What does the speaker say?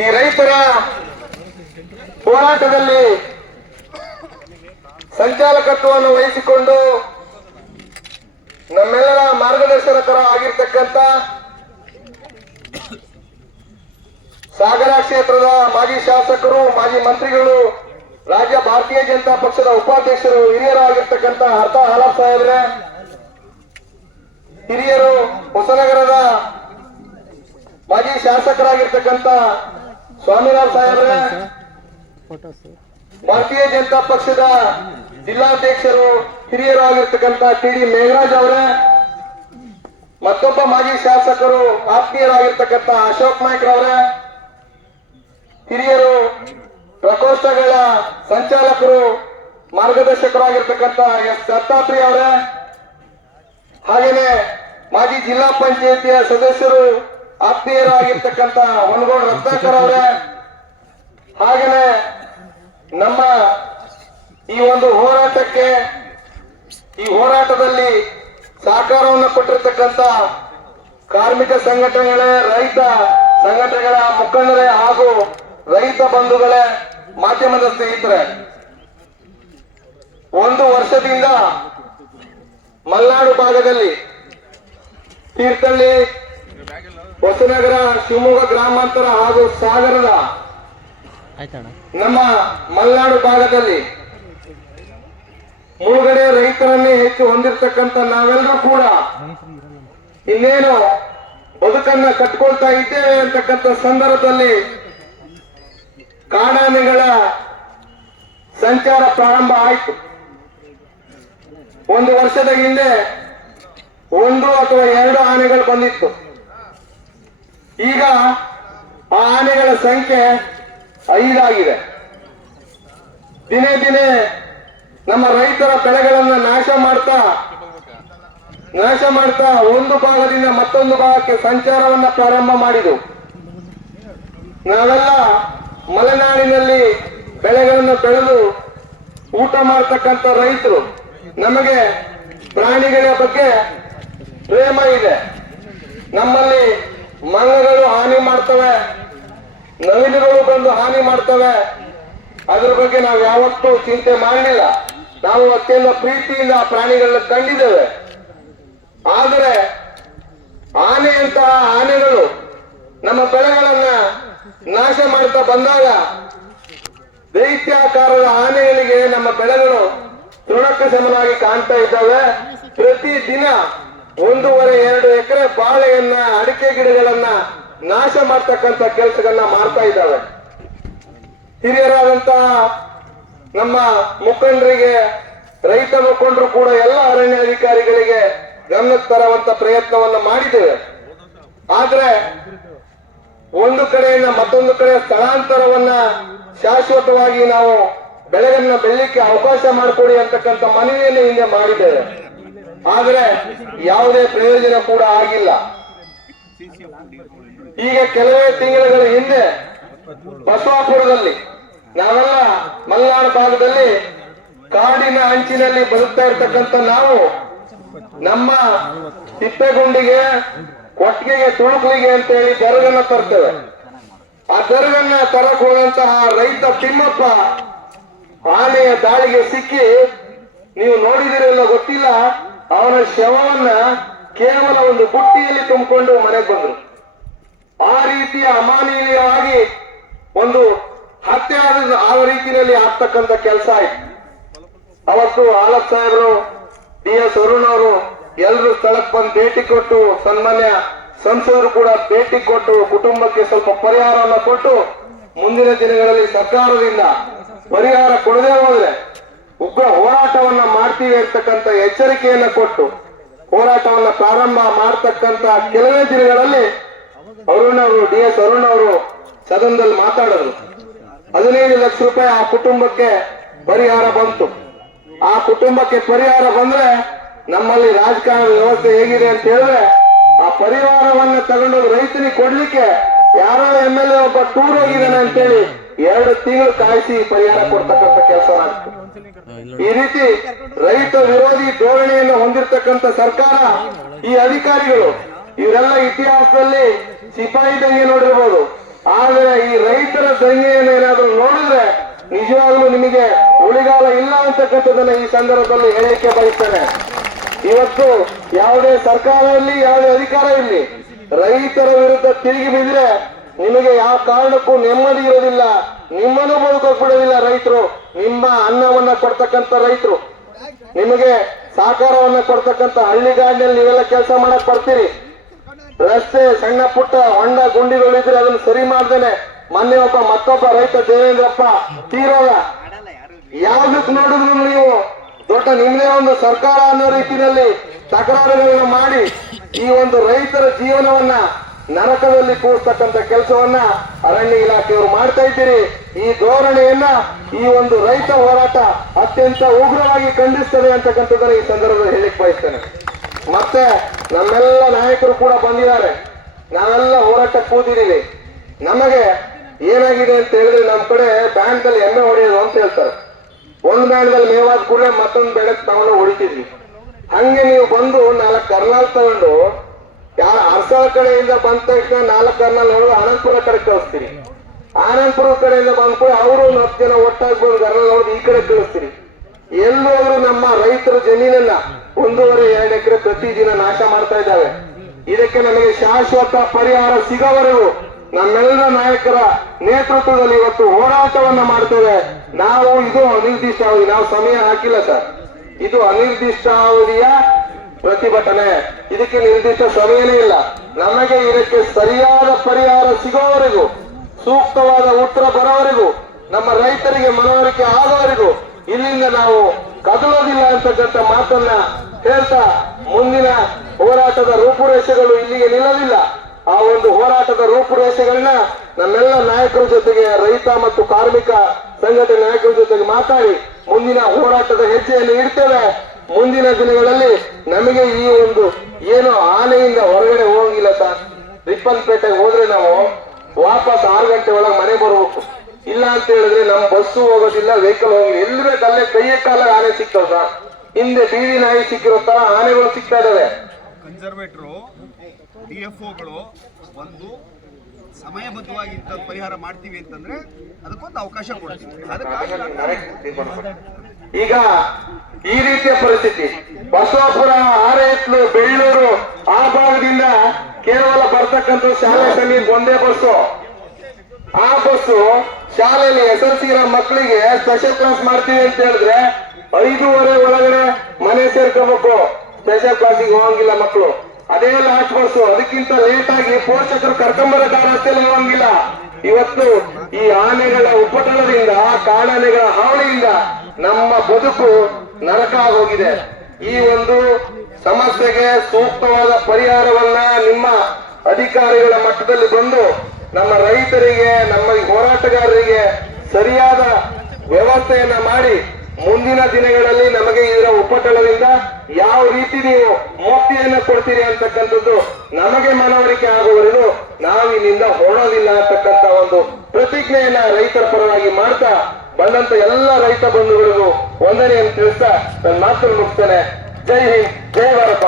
ಈ ರೈತರ ಹೋರಾಟದಲ್ಲಿ ಸಂಚಾಲಕತ್ವವನ್ನು ವಹಿಸಿಕೊಂಡು ನಮ್ಮೆಲ್ಲರ ಮಾರ್ಗದರ್ಶಕರ ಆಗಿರ್ತಕ್ಕಂಥ ಸಾಗರ ಕ್ಷೇತ್ರದ ಮಾಜಿ ಶಾಸಕರು, ಮಾಜಿ ಮಂತ್ರಿಗಳು, ರಾಜ್ಯ ಭಾರತೀಯ ಜನತಾ ಪಕ್ಷದ ಉಪಾಧ್ಯಕ್ಷರು ಹಿರಿಯರಾಗಿರ್ತಕ್ಕಂಥ ಅರ್ಥ ಹಾಲಪ್ಪ ಸಾಹೇಬ್ರೆ, ಹಿರಿಯರು ಹೊಸನಗರದ ಮಾಜಿ ಶಾಸಕರಾಗಿರ್ತಕ್ಕಂಥ ಸ್ವಾಮಿನಾಥ್ ಸಾಹೇಬ್ರೆ, ಭಾರತೀಯ ಜನತಾ ಪಕ್ಷದ ಜಿಲ್ಲಾಧ್ಯಕ್ಷರು, ಹಿರಿಯರು ಆಗಿರ್ತಕ್ಕಂಥ ಟಿ ಡಿ ಮೇಘರಾಜ್ ಅವರೇ, ಮತ್ತೊಬ್ಬ ಮಾಜಿ ಶಾಸಕರು, ಆತ್ಮೀಯರಾಗಿರ್ತಕ್ಕಂಥ ಅಶೋಕ್ ನಾಯ್ಕರವರೇ ಹಿರಿಯರು, ಪ್ರಕೋಷ್ಠಗಳ ಸಂಚಾಲಕರು, ಮಾರ್ಗದರ್ಶಕರಾಗಿರ್ತಕ್ಕಂಥ ಎಸ್ ದತ್ತಾತ್ರಿ ಅವರೇ ಹಾಗೆಯೇ ಮಾಜಿ ಜಿಲ್ಲಾ ಪಂಚಾಯತಿಯ ಸದಸ್ಯರು ಆತ್ಮೀಯರಾಗಿರ್ತಕ್ಕಂಥ ಹೊನಗೋಡ್ ರತ್ನಾಕರ್ ಅವರೇ, ಹಾಗೇನೆ ನಮ್ಮ ಈ ಒಂದು ಹೋರಾಟಕ್ಕೆ, ಈ ಹೋರಾಟದಲ್ಲಿ ಸಹಕಾರವನ್ನು ಕೊಟ್ಟಿರ್ತಕ್ಕಂಥ ಕಾರ್ಮಿಕ ಸಂಘಟನೆಗಳೇ, ರೈತ ಸಂಘಟನೆಗಳ ಮುಖಂಡರೇ ಹಾಗೂ ರೈತ ಬಂಧುಗಳೇ, ಮಾಧ್ಯಮದ ಸ್ನೇಹಿತರೆ, ಒಂದು ವರ್ಷದಿಂದ ಮಲ್ನಾಡು ಭಾಗದಲ್ಲಿ ತೀರ್ಥಹಳ್ಳಿ ಹೊಸನಗರ ಶಿವಮೊಗ್ಗ ಗ್ರಾಮಾಂತರ ಹಾಗೂ ಸಾಗರದ ನಮ್ಮ ಮಲೆನಾಡು ಭಾಗದಲ್ಲಿ ಮುಳುಗಡೆ ರೈತರನ್ನೇ ಹೆಚ್ಚು ಹೊಂದಿರತಕ್ಕಂತ ನಾವೆಲ್ಲರೂ ಕೂಡ ಇನ್ನೇನು ಬದುಕನ್ನ ಕಟ್ಕೊಳ್ತಾ ಇದ್ದೇವೆ ಅಂತಕ್ಕಂಥ ಸಂದರ್ಭದಲ್ಲಿ ಕಾಡಾನೆಗಳ ಸಂಚಾರ ಪ್ರಾರಂಭ ಆಯಿತು. ಒಂದು ವರ್ಷದ ಹಿಂದೆ ಒಂದು ಅಥವಾ ಎರಡು ಆನೆಗಳು ಬಂದಿತ್ತು. ಈಗ ಆ ಆನೆಗಳ ಸಂಖ್ಯೆ ಐದಾಗಿದೆ ದಿನೇ ದಿನೇ ನಮ್ಮ ರೈತರ ಬೆಳೆಗಳನ್ನು ನಾಶ ಮಾಡ್ತಾ ನಾಶ ಮಾಡ್ತಾ ಒಂದು ಭಾಗದಿಂದ ಮತ್ತೊಂದು ಭಾಗಕ್ಕೆ ಸಂಚಾರವನ್ನ ಪ್ರಾರಂಭ ಮಾಡಿದವು ನಾವೆಲ್ಲ ಮಲೆನಾಡಿನಲ್ಲಿ ಬೆಳೆಗಳನ್ನು ಬೆಳೆದು ಊಟ ಮಾಡ್ತಕ್ಕಂಥ ರೈತರು. ನಮಗೆ ಪ್ರಾಣಿಗಳ ಬಗ್ಗೆ ಪ್ರೇಮ ಇದೆ. ನಮ್ಮಲ್ಲಿ ಮಂಗಗಳು ಹಾನಿ ಮಾಡ್ತವೆ, ನವಿಲುಗಳು ಬಂದು ಹಾನಿ ಮಾಡ್ತವೆ. ಅದ್ರ ಬಗ್ಗೆ ನಾವು ಯಾವತ್ತೂ ಚಿಂತೆ ಮಾಡಲಿಲ್ಲ. ನಾವು ಅತ್ಯಂತ ಪ್ರೀತಿಯಿಂದ ಆ ಪ್ರಾಣಿಗಳನ್ನ ಕಂಡಿದ್ದೇವೆ. ಆದರೆ ಆನೆ ಅಂತ ಆನೆಗಳು ನಮ್ಮ ಬೆಳೆಗಳನ್ನ ನಾಶ ಮಾಡ್ತಾ ಬಂದಾಗ ದೈತ್ಯಾಕಾರದ ಆನೆಗಳಿಗೆ ನಮ್ಮ ಬೆಳೆಗಳು ತೃಣಕ್ಕೆ ಸಮನಾಗಿ ಕಾಣ್ತಾ ಇದ್ದಾವೆ. ಪ್ರತಿ ದಿನ ಒಂದೂವರೆ ಎರಡು ಎಕರೆ ಬಾಳೆಯನ್ನ, ಅಡಿಕೆ ಗಿಡಗಳನ್ನ ನಾಶ ಮಾಡ್ತಕ್ಕಂತ ಕೆಲಸಗಳನ್ನ ಮಾಡ್ತಾ ಇದ್ದಾವೆ. ಹಿರಿಯರಾದಂತಹ ನಮ್ಮ ಮುಖಂಡರಿಗೆ, ರೈತ ಮುಖಂಡರು ಕೂಡ ಎಲ್ಲ ಅರಣ್ಯ ಅಧಿಕಾರಿಗಳಿಗೆ ಗಮನಕ್ಕೆ ತರುವಂತ ಪ್ರಯತ್ನವನ್ನು ಮಾಡಿದ್ದೇವೆ. ಆದ್ರೆ ಒಂದು ಕಡೆಯಿಂದ ಮತ್ತೊಂದು ಕಡೆ ಸ್ಥಳಾಂತರವನ್ನ ಶಾಶ್ವತವಾಗಿ ನಾವು ಬೆಳೆಗಳನ್ನ ಬೆಳಲಿಕ್ಕೆ ಅವಕಾಶ ಮಾಡಿಕೊಡಿ ಅಂತಕ್ಕಂಥ ಮನವಿಯನ್ನು ಹಿಂದೆ ಮಾಡಿದ್ದೇವೆ. ಆದ್ರೆ ಯಾವುದೇ ಪ್ರಯೋಜನ ಕೂಡ ಆಗಿಲ್ಲ. ಈಗ ಕೆಲವೇ ತಿಂಗಳುಗಳ ಹಿಂದೆ ಬಸವಾಪುರದಲ್ಲಿ, ನಾವೆಲ್ಲ ಮಲೆನಾಡು ಭಾಗದಲ್ಲಿ ಕಾಡಿನ ಅಂಚಿನಲ್ಲಿ ಬದುಕ್ತಾ ಇರ್ತಕ್ಕಂಥ ನಾವು, ನಮ್ಮ ತಿಪ್ಪೆಗುಂಡಿಗೆ, ಕೊಟ್ಟಿಗೆಗೆ ತುಳುಕಲಿಗೆ ಅಂತ ಹೇಳಿ ದರಗನ್ನ ತರ್ತೇವೆ. ಆ ದರಗನ್ನ ತರಕ್ ಹೋದಂತಹ ರೈತ ತಿಮ್ಮಪ್ಪ ಆನೆಯ ದಾಳಿಗೆ ಸಿಕ್ಕಿ, ನೀವು ನೋಡಿದಿರಲ್ಲ ಗೊತ್ತಿಲ್ಲ? ಅವನ ಶವವನ್ನ ಕೇವಲ ಒಂದು ಬುಟ್ಟಿಯಲ್ಲಿ ತುಂಬಿಕೊಂಡು ಮನೆಗೆ ಬಂದರು. ಆ ರೀತಿಯ ಅಮಾನವೀಯವಾಗಿ ಒಂದು ಹತ್ಯೆ ಆದ ಆ ರೀತಿಯಲ್ಲಿ ಆಗ್ತಕ್ಕಂಥ ಕೆಲಸ ಆಯ್ತು. ಅವತ್ತು ಆಲತ್ ಸಾಹೇಬರು, ಡಿ ಎಸ್ ಅರುಣ್ ಅವರು ಎಲ್ಲರೂ ಸ್ಥಳಕ್ಕೆ ಬಂದು ಭೇಟಿ ಕೊಟ್ಟು, ಸನ್ಮಾನ್ಯ ಸಂಸದರು ಕೂಡ ಭೇಟಿ ಕೊಟ್ಟು, ಕುಟುಂಬಕ್ಕೆ ಸ್ವಲ್ಪ ಪರಿಹಾರವನ್ನು ಕೊಟ್ಟು, ಮುಂದಿನ ದಿನಗಳಲ್ಲಿ ಸರ್ಕಾರದಿಂದ ಪರಿಹಾರ ಕೊಡದೆ ಹೋದ್ರೆ ಉಗ್ರ ಹೋರಾಟವನ್ನ ಮಾಡ್ತೀವಿ ಅಂತಕ್ಕಂಥ ಎಚ್ಚರಿಕೆಯನ್ನ ಕೊಟ್ಟು ಹೋರಾಟವನ್ನ ಪ್ರಾರಂಭ ಮಾಡ್ತಕ್ಕಂತ ಕೆಲವೇ ದಿನಗಳಲ್ಲಿ ಅರುಣ್ ಅವರು, ಡಿ ಎಸ್ ಅರುಣ್ ಅವರು ಸದನದಲ್ಲಿ ಮಾತಾಡಿದ್ರು ಹದಿನೈದು ಲಕ್ಷ ರೂಪಾಯಿ ಆ ಕುಟುಂಬಕ್ಕೆ ಪರಿಹಾರ ಬಂತು. ಆ ಕುಟುಂಬಕ್ಕೆ ಪರಿಹಾರ ಬಂದ್ರೆ ನಮ್ಮಲ್ಲಿ ರಾಜಕಾರಣ ವ್ಯವಸ್ಥೆ ಹೇಗಿದೆ ಅಂತ ಹೇಳಿದ್ರೆ ಆ ಪರಿಹಾರವನ್ನ ತಗೊಂಡು ರೈತರಿಗೆ ಕೊಡ್ಲಿಕ್ಕೆ ಯಾರೋ ಎಂ ಎಲ್ ಎ ಒಬ್ಬ ಟೂರ್ ಹೋಗಿದ್ದಾನೆ ಅಂತೇಳಿ ಎರಡು ತಿಂಗಳು ಕಾಯಿಸಿ ಪರಿಹಾರ ಕೊಡ್ತಕ್ಕಂಥ ಕೆಲಸ ಈ ರೀತಿ ರೈತ ವಿರೋಧಿ ಧೋರಣೆಯನ್ನು ಹೊಂದಿರತಕ್ಕಂಥ ಸರ್ಕಾರ, ಈ ಅಧಿಕಾರಿಗಳು, ಇವರೆಲ್ಲ ಇತಿಹಾಸದಲ್ಲಿ ಸಿಪಾಯಿ ದಂಗೆ ನೋಡಿರ್ಬೋದು. ಆದ್ರೆ ಈ ರೈತರ ದಂಗೆಯನ್ನು ಏನಾದ್ರೂ ನೋಡಿದ್ರೆ ನಿಜವಾಗ್ಲೂ ನಿಮಗೆ ಉಳಿಗಾಲ ಇಲ್ಲ ಅಂತಕ್ಕಂಥದ್ದನ್ನ ಈ ಸಂದರ್ಭದಲ್ಲಿ ಹೇಳಲಿಕ್ಕೆ ಬಯಸ್ತೇನೆ. ಇವತ್ತು ಯಾವುದೇ ಸರ್ಕಾರ ಇರಲಿ ಯಾವುದೇ ಅಧಿಕಾರ ಇರಲಿ, ರೈತರ ವಿರುದ್ಧ ತಿರುಗಿ ಬಿದ್ರೆ ನಿಮಗೆ ಯಾವ ಕಾರಣಕ್ಕೂ ನೆಮ್ಮದಿ ಇರೋದಿಲ್ಲ. ನಿಮ್ಮನ್ನು ಬದುಕೋಕ್ ಬಿಡೋದಿಲ್ಲ ರೈತರು. ನಿಮ್ಮ ಅನ್ನವನ್ನ ಕೊಡ್ತಕ್ಕಂಥ ರೈತರು. ನಿಮಗೆ ಸಹಕಾರವನ್ನ ಕೊಡ್ತಕ್ಕಂಥ ಹಳ್ಳಿಗಾಡಿನಲ್ಲಿ ನೀವೆಲ್ಲ ಕೆಲಸ ಮಾಡಕ್ ಬರ್ತೀರಿ. ರಸ್ತೆ, ಸಣ್ಣ ಪುಟ್ಟ, ಹೊಂಡ, ಗುಂಡಿಗಳು ಇದ್ರೆ ಅದನ್ನ ಸರಿ ಮಾಡ್ದೇನೆ. ಮೊನ್ನೆ ಒಬ್ಬ ಮತ್ತೊಬ್ಬ ರೈತ ದೇವೇಂದ್ರಪ್ಪ ತೀರೋದ ಯಾವ್ದಕ್ ನೋಡಿದ್ರು ನೀವು? ದೊಡ್ಡ ನಿಮ್ದೇ ಒಂದು ಸರ್ಕಾರ ಅನ್ನೋ ರೀತಿಯಲ್ಲಿ ತಕರಾರುಗಳನ್ನು ಮಾಡಿ ಈ ಒಂದು ರೈತರ ಜೀವನವನ್ನ ನರಕದಲ್ಲಿ ಕೂರ್ತಕ್ಕಂಥ ಕೆಲಸವನ್ನ ಅರಣ್ಯ ಇಲಾಖೆಯವರು ಮಾಡ್ತಾ ಇದ್ದೀರಿ. ಈ ಧೋರಣೆಯನ್ನ ಈ ಒಂದು ರೈತ ಹೋರಾಟ ಅತ್ಯಂತ ಉಗ್ರವಾಗಿ ಖಂಡಿಸ್ತದೆ ಅಂತಕ್ಕಂಥದ್ದನ್ನ ಈ ಸಂದರ್ಭದಲ್ಲಿ ಹೇಳಿಕ್ ಬಯಸ್ತೇನೆ. ಮತ್ತೆ ನಮ್ಮೆಲ್ಲ ನಾಯಕರು ಕೂಡ ಬಂದಿದ್ದಾರೆ. ನಾವೆಲ್ಲ ಹೋರಾಟ ಕೂತಿದ್ದೀವಿ. ನಮಗೆ ಏನಾಗಿದೆ ಅಂತ ಹೇಳಿದ್ರೆ ನಮ್ಮ ಕಡೆ ಬ್ಯಾಂಕ್ ಅಲ್ಲಿ ಎಮ್ಮೆ ಹೊಡೆಯೋದು ಅಂತ ಹೇಳ್ತಾರೆ. ಒಂದ್ ಬ್ಯಾಂಕ್ದಲ್ಲಿ ಮೇವಾದ ಕೂಡ ಮತ್ತೊಂದು ಬೆಳೆ ತಗೊಂಡು ಹೊಡಿತಿದ್ವಿ. ಹಂಗೆ ನೀವು ಬಂದು ನಾಲ್ಕು ಕರ್ನಾಲ್ ತಗೊಂಡು ಯಾರ ಅರ್ಸಳ ಕಡೆಯಿಂದ ಬಂದ ತಕ್ಷಣ ನಾಲ್ಕು ಕರ್ನಾಲ್ ಹೊಡೆದು ಅನಂತಪುರ ಕಡೆ ಕಳಿಸ್ತೀರಿ. ಆನಂದಪುರ ಕಡೆಯಿಂದ ಬಂದ ಕೂಡ ಅವರು ಹತ್ತು ಜನ ಒಟ್ಟಾಗಿ ಬಂದು ಹೊಡೆದು ಈ ಕಡೆ ಕಳಿಸ್ತೀರಿ. ಎಲ್ಲೋದ್ರು ನಮ್ಮ ರೈತರ ಜಮೀನನ್ನ ಒಂದೂವರೆ, ಎರಡು ಎಕರೆ ಪ್ರತಿದಿನ ನಾಶ ಮಾಡ್ತಾ ಇದ್ದಾವೆ. ಇದಕ್ಕೆ ನಮಗೆ ಶಾಶ್ವತ ಪರಿಹಾರ ಸಿಗೋವರೆಗೂ ನಮ್ಮೆಲ್ಲ ನಾಯಕರ ನೇತೃತ್ವದಲ್ಲಿ ಇವತ್ತು ಹೋರಾಟವನ್ನ ಮಾಡ್ತೇವೆ ನಾವು ಇದು ಅನಿರ್ದಿಷ್ಟಾವಧಿ, ನಾವು ಸಮಯ ಹಾಕಿಲ್ಲ ಸರ್. ಇದು ಅನಿರ್ದಿಷ್ಟಾವಧಿಯ ಪ್ರತಿಭಟನೆ. ಇದಕ್ಕೆ ನಿರ್ದಿಷ್ಟ ಸಮಯನೇ ಇಲ್ಲ. ನಮಗೆ ಇದಕ್ಕೆ ಸರಿಯಾದ ಪರಿಹಾರ ಸಿಗೋವರೆಗೂ, ಸೂಕ್ತವಾದ ಉತ್ತರ ಬರೋವರೆಗೂ, ನಮ್ಮ ರೈತರಿಗೆ ಮನವರಿಕೆ ಆಗೋವರೆಗೂ ಇಲ್ಲಿಂದ ನಾವು ಕದಲೋದಿಲ್ಲ ಅಂತಕ್ಕಂಥ ಮಾತನ್ನ ಹೇಳ್ತಾ ಮುಂದಿನ ಹೋರಾಟದ ರೂಪುರೇಷೆಗಳು ಇಲ್ಲಿಗೆ ನಿಲ್ಲಲಿಲ್ಲ ಆ ಒಂದು ಹೋರಾಟದ ರೂಪುರೇಷೆಗಳನ್ನ ನಮ್ಮೆಲ್ಲ ನಾಯಕರ ಜೊತೆಗೆ, ರೈತ ಮತ್ತು ಕಾರ್ಮಿಕ ಸಂಘಟನೆ ನಾಯಕರ ಜೊತೆಗೆ ಮಾತಾಡಿ ಮುಂದಿನ ಹೋರಾಟದ ಹೆಜ್ಜೆಯನ್ನು ಇಡ್ತೇವೆ. ಮುಂದಿನ ದಿನಗಳಲ್ಲಿ ನಮಗೆ ಈ ಒಂದು ಏನು ಆನೆಯಿಂದ ಹೊರಗಡೆ ಹೋಗಿಲ್ಲ ಸರ್. ರಿಪ್ಪನ್ಪೇಟೆಗೆ ಹೋದ್ರೆ ನಾವು ವಾಪಸ್ ಆರು ಗಂಟೆ ಒಳಗೆ ಮನೆ ಬರ್ಬೇಕು. ಇಲ್ಲ ಅಂತ ಹೇಳಿದ್ರೆ ನಮ್ಮ ಬಸ್ಸು ಹೋಗೋದಿಲ್ಲ ವೆಹಿಕಲ್ ಹೋಗಿಲ್ಲ ಎಲ್ಲರ ಅಲ್ಲೇ ಕೈಯ ಕಾಲ ಆನೆ ಸಿಗ್ತಾವ ಸರ್. ಹಿಂದೆ ಬೀದಿ ನಾಯಿ ಸಿಕ್ಕಿರೋ ತರ ಆನೆಗಳು ಸಿಗ್ತಾ ಇದಾವೆ. ಕನ್ಸರ್ವೇಟರು ಡಿ ಎಫ್ ಒಗಳು ಒಂದು ಸಮಯಬದ್ಧವಾಗಿ ಇಂಥ ಪರಿಹಾರ ಮಾಡ್ತೀವಿ ಅಂತಂದ್ರೆ ಅದಕ್ಕೊಂದು ಅವಕಾಶ ಕೊಡ್ತೀವಿ. ಈಗ ಈ ರೀತಿಯ ಪರಿಸ್ಥಿತಿ. ಬಸವಾಪುರ, ಆರೇತ್ಲು, ಬೆಳ್ಳೂರು, ಆ ಭಾಗದಿಂದ ಕೇವಲ ಬರ್ತಕ್ಕಂಥ ಶಾಲೆ ಸಮೀಪ ಒಂದೇ ಬಸ್ಸು. ಆ ಬಸ್ಸು ಶಾಲೆಯಲ್ಲಿ ಎಸ್ ಎಲ್ ಸಿ ಮಕ್ಕಳಿಗೆ ಸ್ಪೆಷಲ್ ಕ್ಲಾಸ್ ಮಾಡ್ತೀವಿ ಅಂತ ಹೇಳಿದ್ರೆ ಐದೂವರೆ ಒಳಗಡೆ ಮನೆ ಸೇರ್ಕೋಬೇಕು. ಸ್ಪೆಷಲ್ ಕ್ಲಾಸಿಗೆ ಹೋಗಂಗಿಲ್ಲ ಮಕ್ಕಳು. ಅದೇ ಲಾಸ್ಟ್ ಬಸ್ಸು. ಅದಕ್ಕಿಂತ ಲೇಟ್ ಆಗಿ ಪೋಷಕರು ಕರ್ಕೊಂಬರಕ ಕಾರಸ್ತೆಯಲ್ಲಿ ಹೋಗಂಗಿಲ್ಲ. ಇವತ್ತು ಈ ಆನೆಗಳ ಉಪಟಳದಿಂದ, ಕಾಡಾನೆಗಳ ಹಾವಳಿಯಿಂದ ನಮ್ಮ ಬದುಕು ನರಕ ಹೋಗಿದೆ. ಈ ಒಂದು ಸಮಸ್ಯೆಗೆ ಸೂಕ್ತವಾದ ಪರಿಹಾರವನ್ನ ನಿಮ್ಮ ಅಧಿಕಾರಿಗಳ ಮಟ್ಟದಲ್ಲಿ ಬಂದು ನಮ್ಮ ರೈತರಿಗೆ, ನಮ್ಮ ಹೋರಾಟಗಾರರಿಗೆ ಸರಿಯಾದ ವ್ಯವಸ್ಥೆಯನ್ನ ಮಾಡಿ ಮುಂದಿನ ದಿನಗಳಲ್ಲಿ ನಮಗೆ ಇದರ ಉಪಟಳದಿಂದ ಯಾವ ರೀತಿ ನೀವು ಮುಕ್ತಿಯನ್ನು ಕೊಡ್ತೀರಿ ಅಂತಕ್ಕಂಥದ್ದು ನಮಗೆ ಮನವರಿಕೆ ಆಗುವವರೆಗೂ ನಾವು ಇಲ್ಲಿಂದ ಹೊರಡೋದಿಲ್ಲ ಅಂತಕ್ಕಂಥ ಒಂದು ಪ್ರತಿಜ್ಞೆಯನ್ನ ರೈತರ ಪರವಾಗಿ ಮಾಡ್ತಾ ಬಂದಂತ ಎಲ್ಲ ರೈತ ಬಂಧುಗಳಿಗೂ ವಂದನೆಯನ್ನು ತಿಳಿಸ್ತಾ ನನ್ನ ಮಾತನ್ನು ಮುಗಿಸ್ತೇನೆ. ಜೈ ಹಿಂದ್ ಜೈ ಭಾರತ್